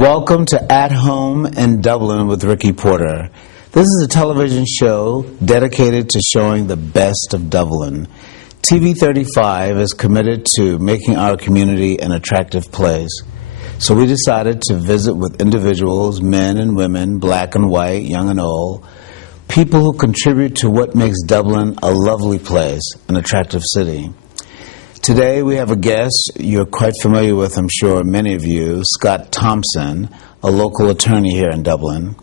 Welcome to At Home in Dublin with Ricky Porter. This is a television show dedicated to showing the best of Dublin. TV 35 is committed to making our community an attractive place. So we decided to visit with individuals, men and women, black and white, young and old, people who contribute to what makes Dublin a lovely place, an attractive city. Today we have a guest you're quite familiar with, I'm sure, many of you, Scott Thompson, a local attorney here in Dublin.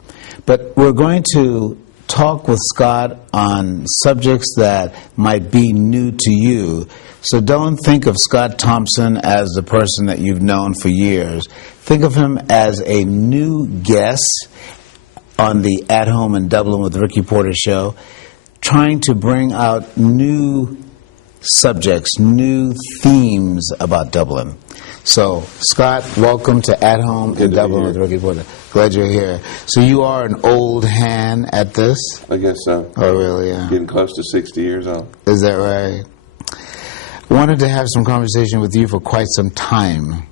But we're going to talk with Scott on subjects that might be new to you. So don't think of Scott Thompson as the person that you've known for years. Think of him as a new guest on the At Home in Dublin with Ricky Porter show, trying to bring out new subjects, new themes about Dublin. So, Scott, welcome to At Home in Dublin with Ricky Porter. Glad you're here. So you are an old hand at this? I guess so. Oh, really? Yeah. Getting close to 60 years old. Is that right? I wanted to have some conversation with you for quite some time.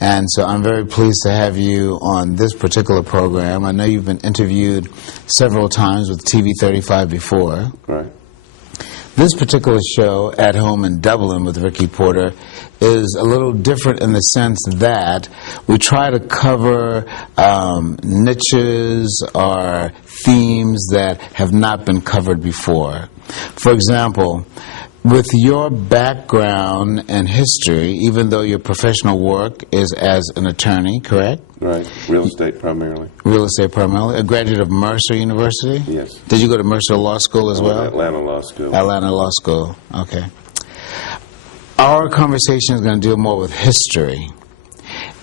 And so I'm very pleased to have you on this particular program. I know you've been interviewed several times with TV 35 before. Right. This particular show, At Home in Dublin with Ricky Porter, is a little different in the sense that we try to cover niches or themes that have not been covered before. For example, with your background and history, even though your professional work is as an attorney, correct? Right. Real estate primarily. Real estate primarily. A graduate of Mercer University? Yes. Did you go to Mercer Law School as well? Atlanta Law School. Atlanta Law School. Okay. Our conversation is going to deal more with history.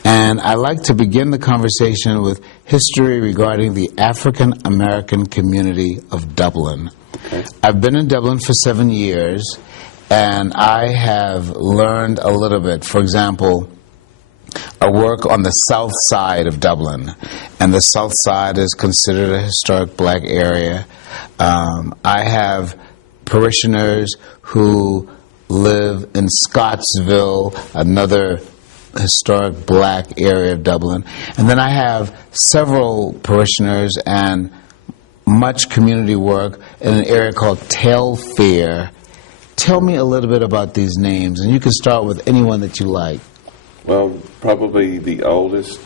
And I like to begin the conversation with history regarding the African American community of Dublin. Okay. I've been in Dublin for 7 years, and I have learned a little bit. For example, I work on the south side of Dublin, and the south side is considered a historic black area. I have parishioners who live in Scottsville, another historic black area of Dublin. And then I have several parishioners and much community work in an area called Tailfair. Tell me a little bit about these names, and you can start with anyone that you like. Well, probably the oldest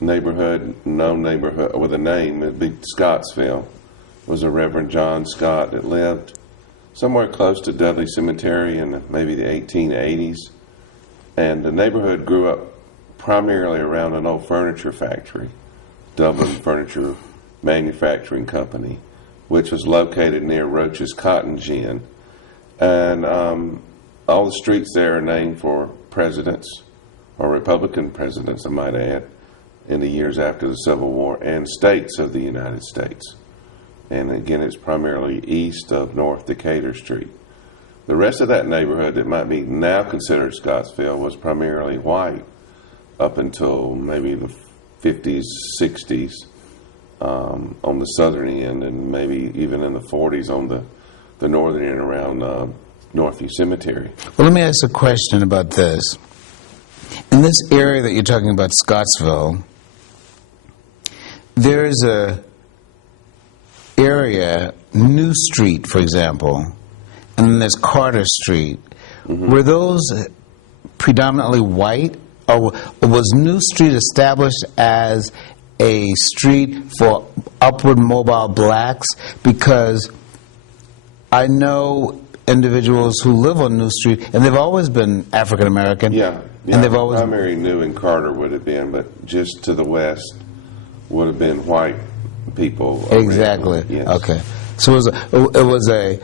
neighborhood, known neighborhood with a name, would be Scottsville. Was a Reverend John Scott that lived somewhere close to Dudley Cemetery in maybe the 1880s. And the neighborhood grew up primarily around an old furniture factory, Dublin Furniture Manufacturing Company, which was located near Roach's Cotton Gin. And all the streets there are named for presidents, or Republican presidents, I might add, in the years after the Civil War, and states of the United States. And again, it's primarily east of North Decatur Street. The rest of that neighborhood that might be now considered Scottsville was primarily white up until maybe the 50s, 60s on the southern end, and maybe even in the 40s on the northern end around Northview Cemetery. Well, let me ask a question about this. In this area that you're talking about, Scottsville, there's a area, New Street, for example, and then there's Carter Street. Mm-hmm. Were those predominantly white, or was New Street established as a street for upward mobile blacks? Because I know individuals who live on New Street, and they've always been African American. Yeah. And they've always primary New and Carter would have been, but just to the west would have been white people. Exactly. Yes. Okay. So it was a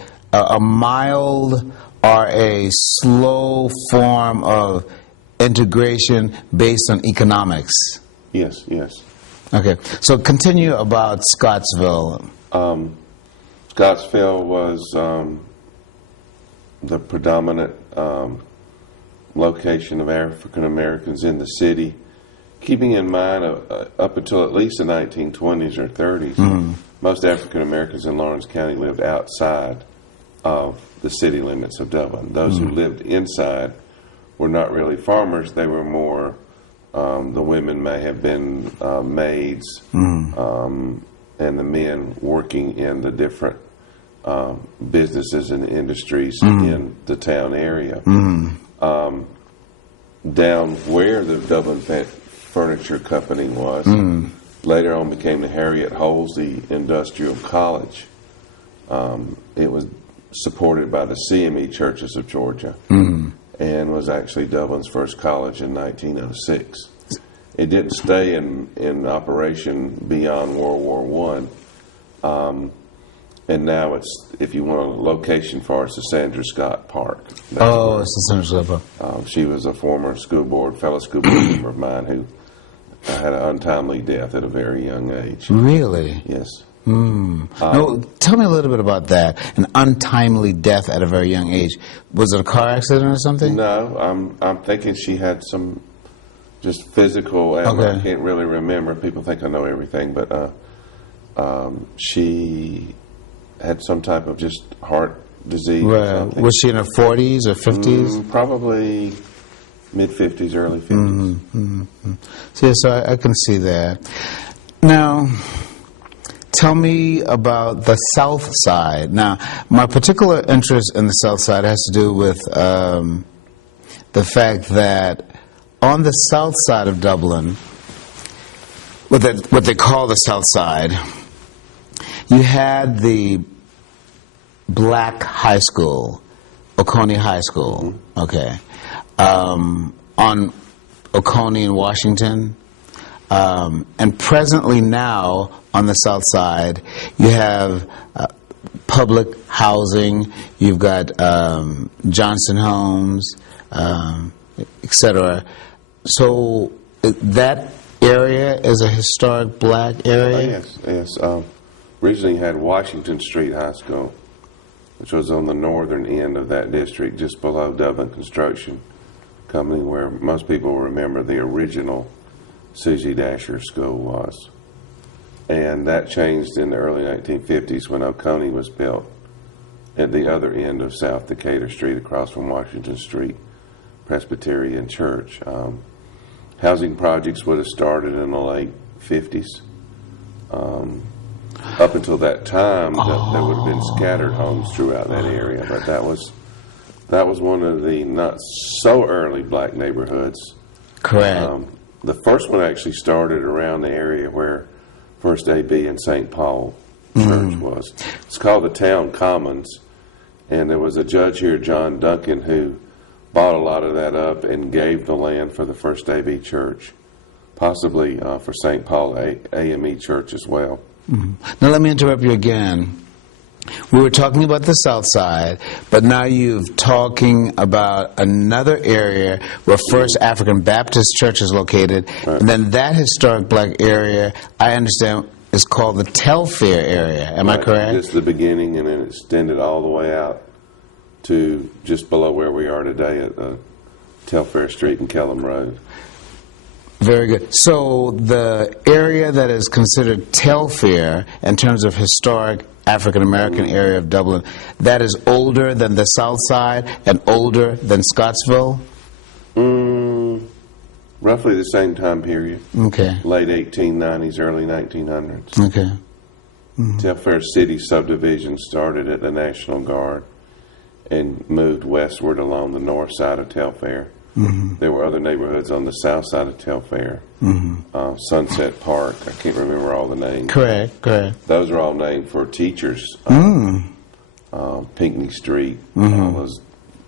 mild or a slow form of integration based on economics. Yes. Yes. Okay. So continue about Scottsville. Scottsville was the predominant location of African Americans in the city, keeping in mind up until at least the 1920s or 30s, most African Americans in Lawrence County lived outside of the city limits of Dublin. Those who lived inside were not really farmers, they were more The women may have been maids, and the men working in the different businesses and industries in the town area. Down where the Dublin Furniture Company was, later on became the Harriet Holsey Industrial College. It was supported by the CME Churches of Georgia, and was actually Dublin's first college in 1906. It didn't stay in operation beyond World War I, and now it's, if you want a location for it, it's the Sandra Scott Park. It's the Sandra Scott Park. She was a former fellow school board member of mine who had an untimely death at a very young age. Really? Yes. No, tell me a little bit about that. An untimely death at a very young age. Was it a car accident or something? No, I'm thinking she had some just physical. I can't really remember. People think I know everything, but she had some type of just heart disease. Or something. Was she in her 40s or 50s? Probably mid-50s, early 50s. So I can see that. Now, tell me about the South Side. Now, my particular interest in the South Side has to do with the fact that on the South Side of Dublin, what they call the South Side, you had the black high school, Oconee High School, on Oconee in Washington. And presently now, on the South Side, you have public housing, you've got Johnson Homes, etc. So that area is a historic black area? Yes. Originally had Washington Street High School, which was on the northern end of that district, just below Dublin Construction Company, where most people remember the original Susie Dasher School was. And that changed in the early 1950s when Oconee was built at the other end of South Decatur Street, across from Washington Street Presbyterian Church. Housing projects would have started in the late 50s. Up until that time, there would have been scattered homes throughout that area, but that was one of the not so early black neighborhoods. Correct. The first one actually started around the area where First AB and St. Paul Church was. It's called the Town Commons, and there was a judge here, John Duncan, who bought a lot of that up and gave the land for the First AB Church, possibly for St. Paul AME Church as well. Now let me interrupt you again. We were talking about the South Side, but now you're talking about another area where First African Baptist Church is located, and then that historic black area, I understand, is called the Telfair area. Am I correct? It's the beginning, and then it extended all the way out to just below where we are today at Telfair Street and Kellam Road. Very good. So the area that is considered Telfair in terms of historic African-American area of Dublin, that is older than the South Side and older than Scottsville? Roughly the same time period. Okay. Late 1890s, early 1900s. Okay. Telfair City subdivision started at the National Guard and moved westward along the north side of Telfair. There were other neighborhoods on the south side of Telfair. Sunset Park, I can't remember all the names. Correct. Those are all named for teachers. Pinckney Street was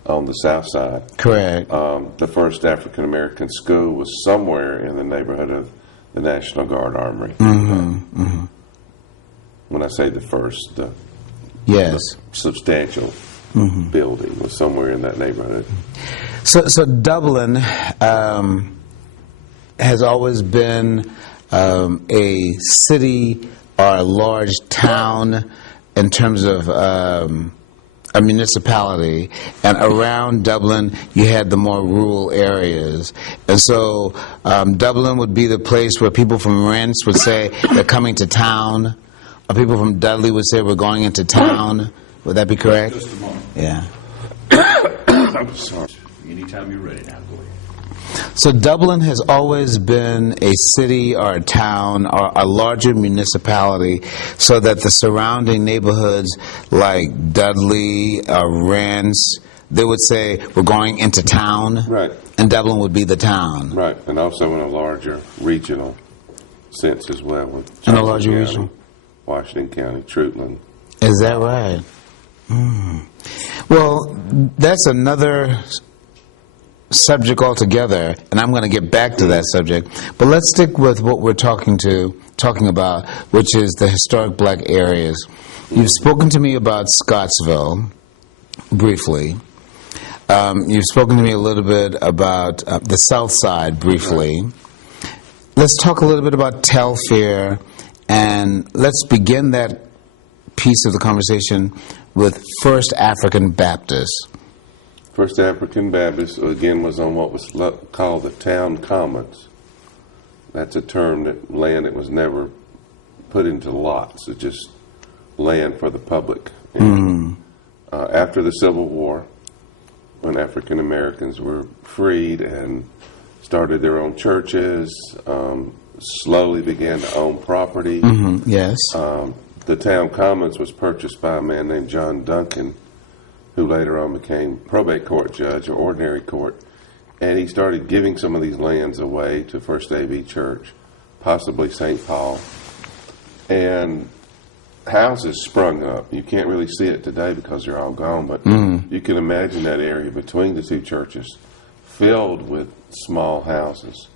on the south side. Correct. The first African American school was somewhere in the neighborhood of the National Guard Armory. When I say the first, the substantial building was somewhere in that neighborhood. So Dublin has always been a city or a large town in terms of a municipality, and around Dublin you had the more rural areas. And so Dublin would be the place where people from Rents would say they're coming to town, or people from Dudley would say we're going into town. Would that be correct? Just a moment. Yeah. I'm sorry. Anytime you're ready now, go ahead. So Dublin has always been a city or a town or a larger municipality, so that the surrounding neighborhoods like Dudley, Rance, they would say, we're going into town. Right. And Dublin would be the town. Right, and also in a larger regional sense as well. With In a Johnson larger County, region. Washington County, Trutland. Is that right? Well, that's another subject altogether, and I'm going to get back to that subject. But let's stick with what we're talking about, which is the historic black areas. You've spoken to me about Scottsville, briefly. You've spoken to me a little bit about the South Side, briefly. Let's talk a little bit about Telfair, and let's begin that piece of the conversation with First African Baptist. First African Baptist, again, was on what was called the town commons. That's a term that land that was never put into lots. It's just land for the public. And, after the Civil War, when African Americans were freed and started their own churches, slowly began to own property. Yes. The town commons was purchased by a man named John Duncan, who later on became probate court judge or ordinary court, and he started giving some of these lands away to First AV Church, possibly St. Paul, and houses sprung up. You can't really see it today because they're all gone, but you can imagine that area between the two churches filled with small houses.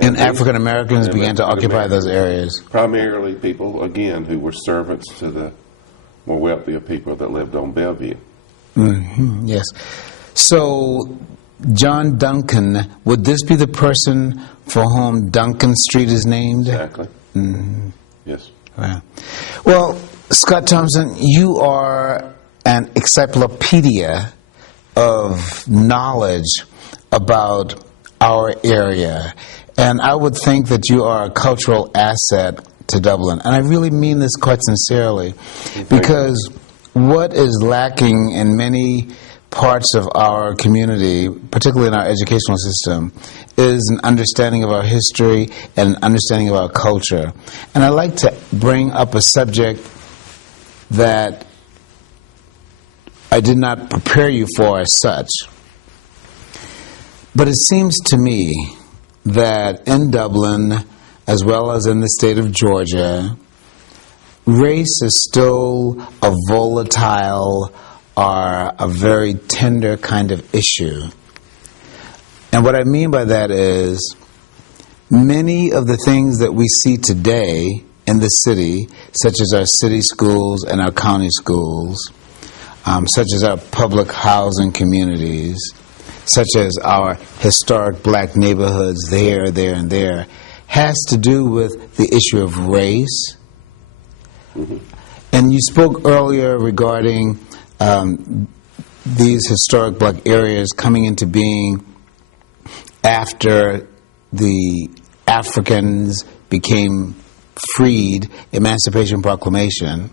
And African Americans began to occupy those areas. Primarily people, again, who were servants to the more wealthier people that lived on Bellevue. Yes. So, John Duncan, would this be the person for whom Duncan Street is named? Exactly. Yes. Wow. Well, Scott Thompson, you are an encyclopedia of knowledge about our area. And I would think that you are a cultural asset to Dublin. And I really mean this quite sincerely, because what is lacking in many parts of our community, particularly in our educational system, is an understanding of our history and an understanding of our culture. And I'd like to bring up a subject that I did not prepare you for as such. But it seems to me that in Dublin, as well as in the state of Georgia, race is still a volatile or a very tender kind of issue. And what I mean by that is many of the things that we see today in the city, such as our city schools and our county schools, such as our public housing communities, such as our historic black neighborhoods there, and there, has to do with the issue of race. And you spoke earlier regarding these historic black areas coming into being after the Africans became freed, Emancipation Proclamation,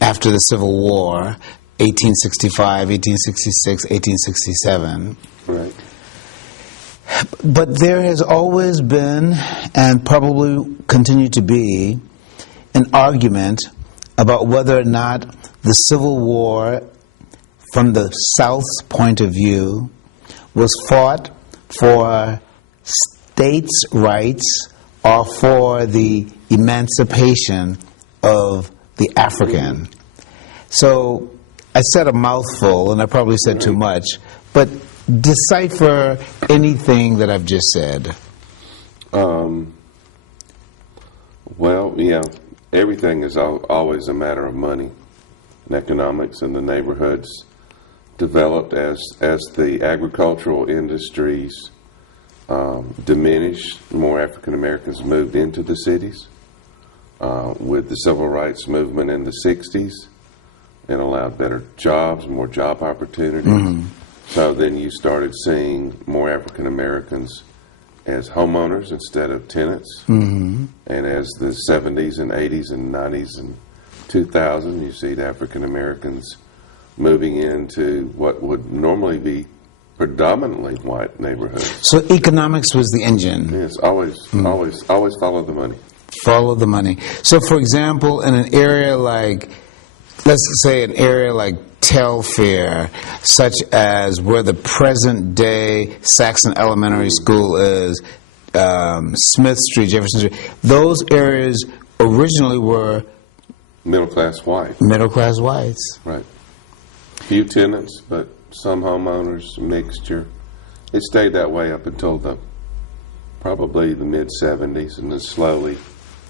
after the Civil War, 1865, 1866, 1867. Right. But there has always been, and probably continue to be, an argument about whether or not the Civil War, from the South's point of view, was fought for states' rights or for the emancipation of the African. So I said a mouthful, and I probably said too much, but decipher anything that I've just said. Well, yeah, everything is always a matter of money and economics, and the neighborhoods developed as the agricultural industries diminished. More African Americans moved into the cities with the civil rights movement in the 60s. It allowed better jobs, more job opportunities. So then you started seeing more African Americans as homeowners instead of tenants. And as the 70s and 80s and 90s and 2000, you see the African Americans moving into what would normally be predominantly white neighborhoods. So economics was the engine. Yes, always follow the money. Follow the money. So, for example, in an area like, let's say an area like Telfair, such as where the present-day Saxon Elementary School is, Smith Street, Jefferson Street, those areas originally were Middle-class white. middle-class whites. Right. Few tenants, but some homeowners, mixture. It stayed that way up until probably the mid-'70s, and then slowly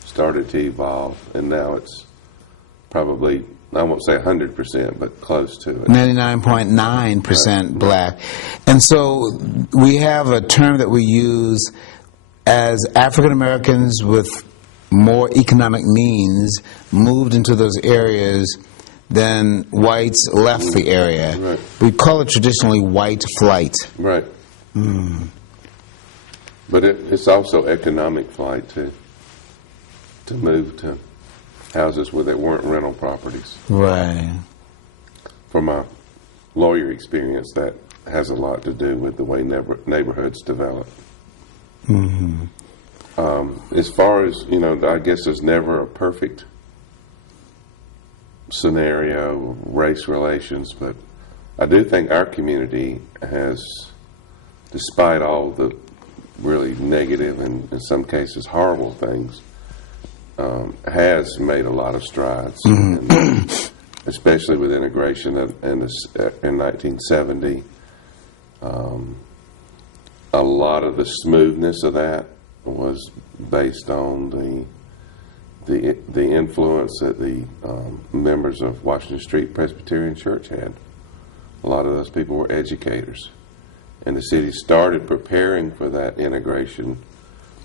started to evolve, and now it's probably, I won't say 100%, but close to it. 99.9% black. And so we have a term that we use as African Americans with more economic means moved into those areas, then whites left the area. Right. We call it traditionally white flight. Right. But it's also economic flight, too, to move to houses where there weren't rental properties. Right. From my lawyer experience, that has a lot to do with the way neighborhoods develop. As far as, I guess there's never a perfect scenario, race relations, but I do think our community has, despite all the really negative and in some cases horrible things, has made a lot of strides, and, especially with integration in 1970. A lot of the smoothness of that was based on the influence that the members of Washington Street Presbyterian Church had. A lot of those people were educators, and the city started preparing for that integration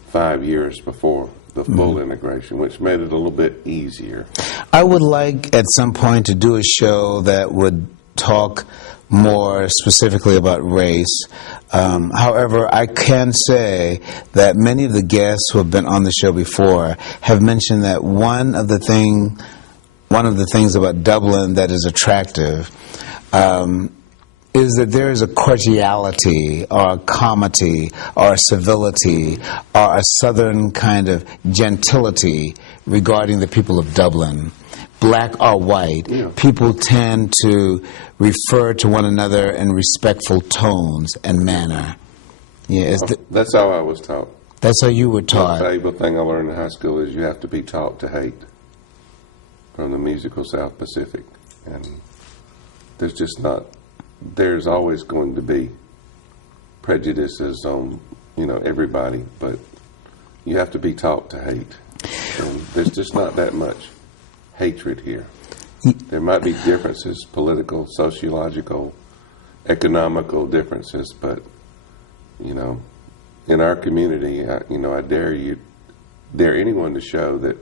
5 years before the full integration, which made it a little bit easier. I would like at some point to do a show that would talk more specifically about race. However, I can say that many of the guests who have been on the show before have mentioned that one of the things about Dublin that is attractive is that there is a cordiality or a comity or a civility or a southern kind of gentility regarding the people of Dublin. Black or white, people tend to refer to one another in respectful tones and manner. Yeah, that's how I was taught. That's how you were The taught. valuable thing I learned in high school is you have to be taught to hate, from the musical South Pacific. And there's always going to be prejudices on, everybody, but you have to be taught to hate. And there's just not that much hatred here. There might be differences, political, sociological, economical differences, but, in our community, I dare anyone to show that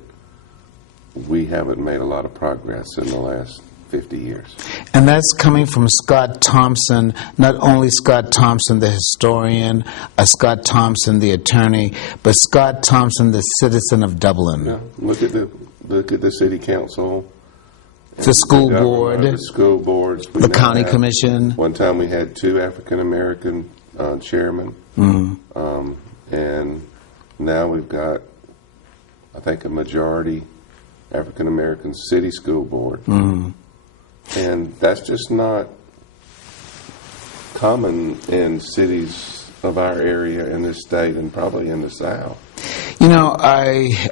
we haven't made a lot of progress in the last 50 years. And that's coming from Scott Thompson, not only Scott Thompson, the historian, Scott Thompson, the attorney, but Scott Thompson, the citizen of Dublin. Yeah, look at the city council, The school board, the school boards, the county commission. One time we had 2 African American chairmen, and now we've got, I think, a majority African American city school board. And that's just not common in cities of our area in this state and probably in the South. I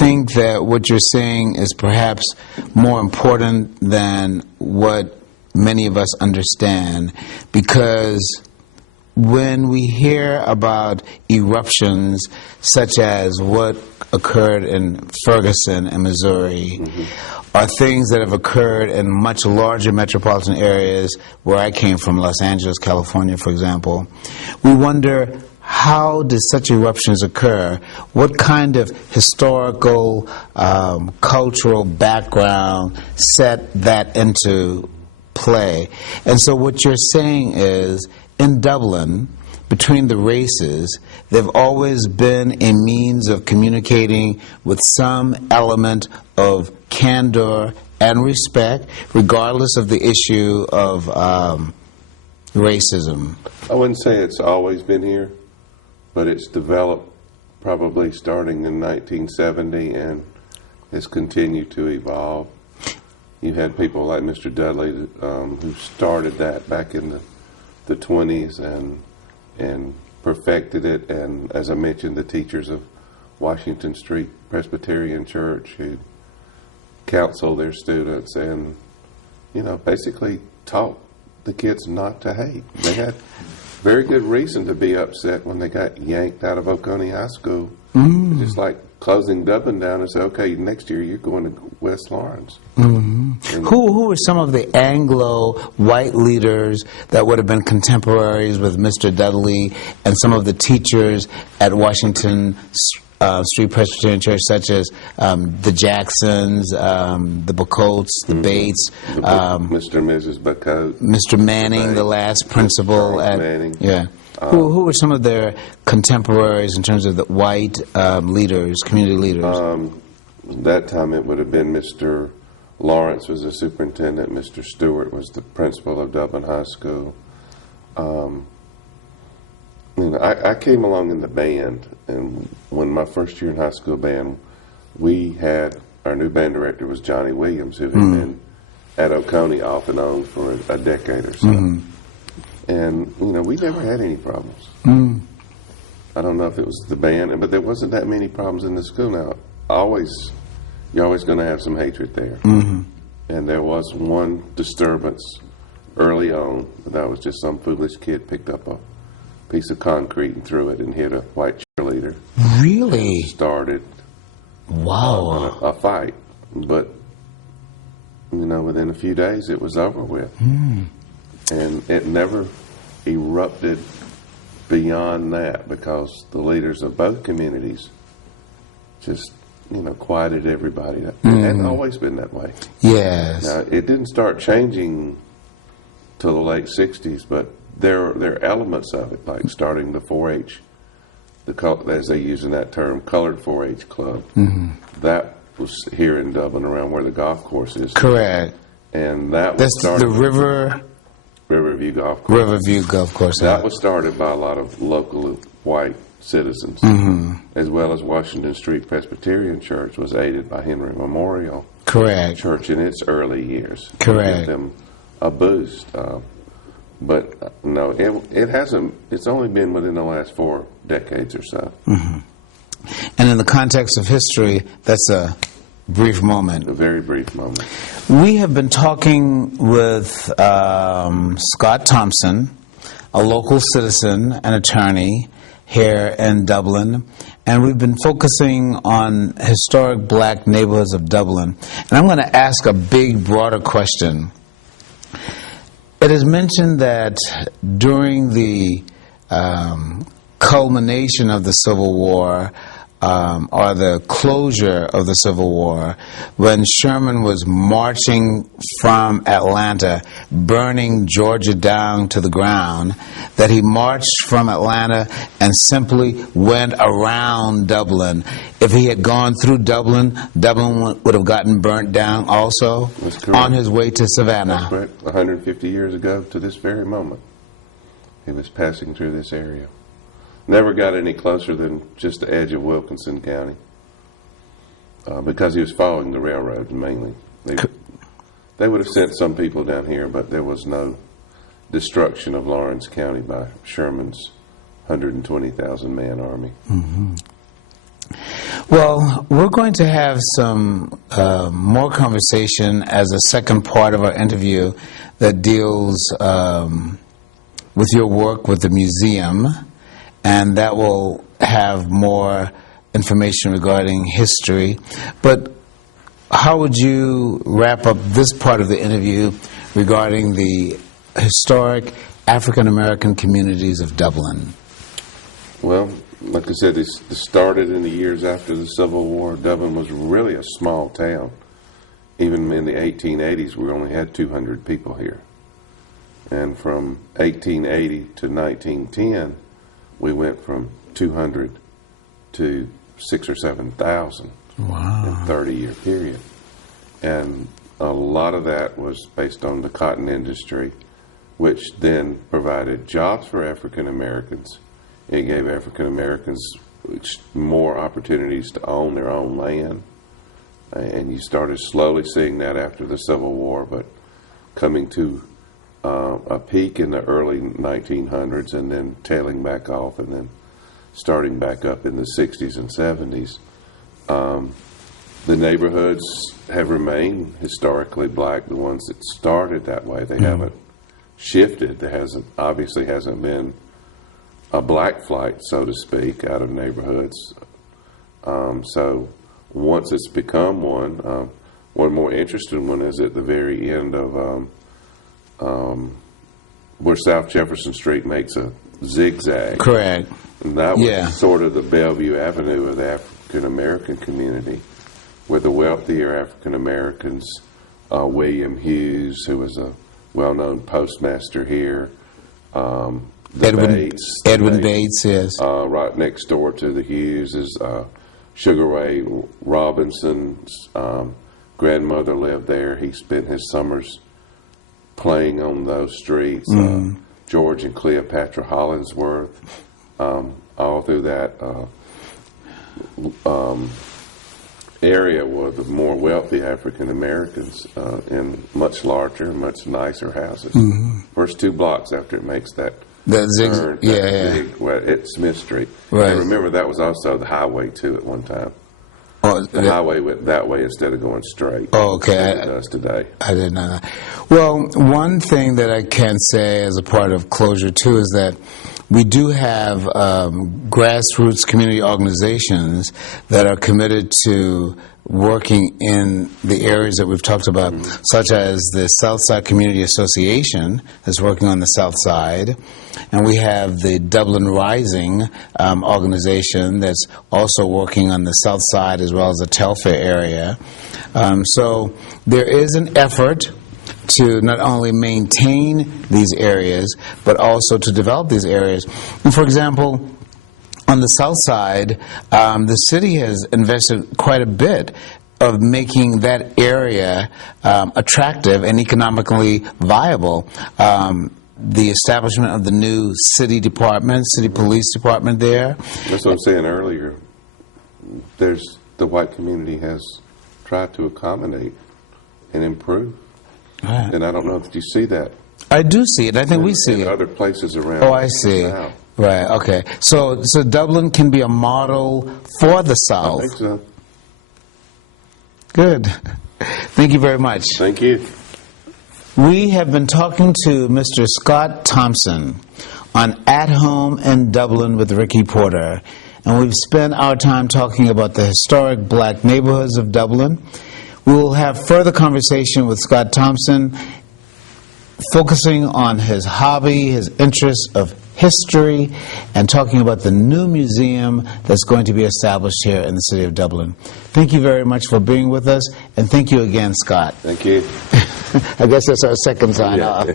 think that what you're saying is perhaps more important than what many of us understand, because when we hear about eruptions such as what occurred in Ferguson in Missouri, or things that have occurred in much larger metropolitan areas where I came from, Los Angeles, California, for example, we wonder, how did such eruptions occur? What kind of historical, cultural background set that into play? And so what you're saying is, in Dublin, between the races, they've always been a means of communicating with some element of candor and respect, regardless of the issue of racism? I wouldn't say it's always been here, but it's developed probably starting in 1970 and has continued to evolve. You had people like Mr. Dudley who started that back in the 20s and perfected it, and as I mentioned, the teachers of Washington Street Presbyterian Church who counsel their students and, basically taught the kids not to hate. They had very good reason to be upset when they got yanked out of Oconee High School. Just like closing Dublin down and say, okay, next year you're going to West Lawrence. Who were some of the Anglo white leaders that would have been contemporaries with Mr. Dudley and some of the teachers at Washington Street Presbyterian Church, such as the Jacksons, the Bacotes, the Bates, Mr. and Mrs. Bacote, Mr. Manning, the last principal at Manning. Yeah. Who were some of their contemporaries in terms of the white leaders, community leaders? That time it would have been Mr. Lawrence was the superintendent, Mr. Stewart was the principal of Dublin High School. I came along in the band, and when my first year in high school band, we had, our new band director was Johnny Williams, who had been at Oconee off and on for a decade or so. And, we never had any problems. I don't know if it was the band, but there wasn't that many problems in the school. Now, you're always going to have some hatred there. And there was one disturbance early on. That was just some foolish kid picked up a piece of concrete and threw it and hit a white cheerleader. Really? Started a fight. But, within a few days it was over with. And it never erupted beyond that because the leaders of both communities just, quieted everybody. It hadn't always been that way. Yes. Now, it didn't start changing till the late 60s, but there are elements of it, like starting the 4-H, as they use in that term, colored 4-H club. That was here in Dublin around where the golf course is. Correct. And that That's was started... the Riverview Golf Course. Riverview Golf Course. That was started by a lot of local white citizens, as well as Washington Street Presbyterian Church was aided by Henry Memorial Correct. Church in its early years. Correct. To give them a boost. But no, it hasn't. It's only been within the last 4 decades or so. And in the context of history, that's a brief moment. A very brief moment. We have been talking with Scott Thompson, a local citizen and attorney here in Dublin, and we've been focusing on historic black neighborhoods of Dublin. And I'm going to ask a big, broader question. It is mentioned that during the culmination of the Civil War, or the closure of the Civil War, when Sherman was marching from Atlanta, burning Georgia down to the ground, that he marched from Atlanta and simply went around Dublin. If he had gone through Dublin, Dublin would have gotten burnt down also on his way to Savannah. That's correct. 150 years ago to this very moment, he was passing through this area. Never got any closer than just the edge of Wilkinson County because he was following the railroad mainly. They would have sent some people down here, but there was no destruction of Lawrence County by Sherman's 120,000-man army. Well, we're going to have some more conversation as a second part of our interview that deals with your work with the museum, and that will have more information regarding history. But how would you wrap up this part of the interview regarding the historic African-American communities of Dublin? Well, like I said, it started in the years after the Civil War. Dublin was really a small town. Even in the 1880s, we only had 200 people here. And from 1880 to 1910, we went from 200 to 6,000 or 7,000 in a 30-year period. And a lot of that was based on the cotton industry, which then provided jobs for African Americans. It gave African Americans more opportunities to own their own land. And you started slowly seeing that after the Civil War, but coming to a peak in the early 1900s and then tailing back off and then starting back up in the 60s and 70s. The neighborhoods have remained historically black, the ones that started that way. They haven't shifted. There obviously hasn't been a black flight, so to speak, out of neighborhoods. So once it's become one more interesting one is at the very end of where South Jefferson Street makes a zigzag. Correct. And that was sort of the Bellevue Avenue of the African American community, where the wealthier African Americans, William Hughes, who was a well-known postmaster here, Edwin Bates, yes. Right next door to the Hugheses, Sugar Ray Robinson's grandmother lived there. He spent his summers playing on those streets. George and Cleopatra Hollingsworth, all through that area were the more wealthy African Americans in much larger, much nicer houses. First 2 blocks after it makes that turn, at Smith Street. Right. And remember, that was also the highway too at one time. The highway went that way instead of going straight. Oh, okay. As it does today. I didn't know that. Well, one thing that I can say as a part of closure too is that we do have grassroots community organizations that are committed to working in the areas that we've talked about, such as the Southside Community Association that's working on the South Side, and we have the Dublin Rising organization that's also working on the South Side as well as the Telfair area. So there is an effort to not only maintain these areas, but also to develop these areas. And for example, on the South Side, the city has invested quite a bit of making that area attractive and economically viable. The establishment of the new city department, city police department there. That's what I'm saying earlier. The white community has tried to accommodate and improve. Right. And I don't know if you see that. I do see it. I think we see in it. other places around. Oh, I see. The South. Right, okay. So Dublin can be a model for the South. I think so. Good. Thank you very much. Thank you. We have been talking to Mr. Scott Thompson on At Home in Dublin with Ricky Porter. And we've spent our time talking about the historic black neighborhoods of Dublin. We will have further conversation with Scott Thompson, focusing on his hobby, his interest of history, and talking about the new museum that's going to be established here in the city of Dublin. Thank you very much for being with us, and thank you again, Scott. Thank you. I guess that's our second sign off.